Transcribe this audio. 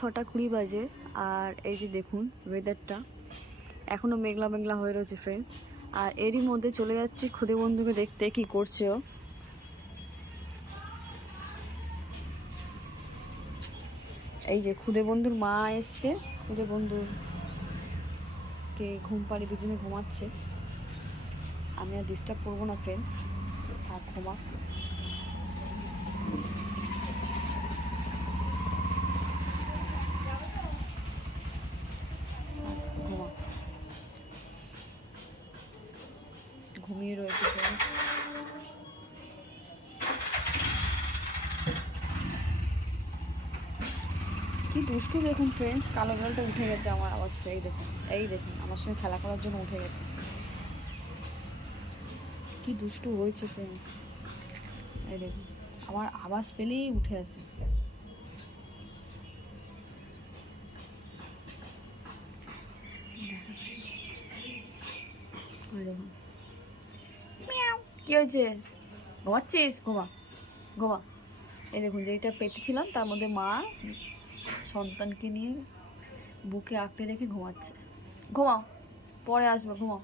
6:20 বাজে। আর এই যে দেখুন ওয়েদারটা এখনও মেঘলা মেঘলা হয়ে রয়েছে ফ্রেন্ডস। আর এরই মধ্যে চলে যাচ্ছি খুদে বন্ধুকে দেখতে কি করছে ও। এই যে খুদে বন্ধুর মা এসছে, খুদে বন্ধুকে ঘুম পাড়িয়ে দুজনে ঘুমাচ্ছে। আমি আর ডিস্টার্ব করবো না ফ্রেন্ডস, থাক ঘুমা। ঘুমিয়ে রয়েছে ফ্রেন্ডস। কি দুষ্টু দেখুন ফ্রেন্ডস, কালো বিড়ালটা উঠে গেছে আমার আওয়াজ পেয়ে। এই দেখুন আমার সঙ্গে খেলা করার জন্য উঠে গেছে। কি দুষ্টু হয়েছে ফ্রেন্ডস, এই দেখুন আমার আওয়াজ পেলেই উঠে আসে। দেখুন কি হয়েছে, ঘুমাচ্ছিস? ঘুমা ঘুমা। এই দেখুন যেটা পেটে ছিলাম তার মধ্যে মা সন্তানকে নিয়ে বুকে আঁকড়ে রেখে ঘুমাচ্ছে। ঘুমাও, পরে আসবে, ঘুমাও।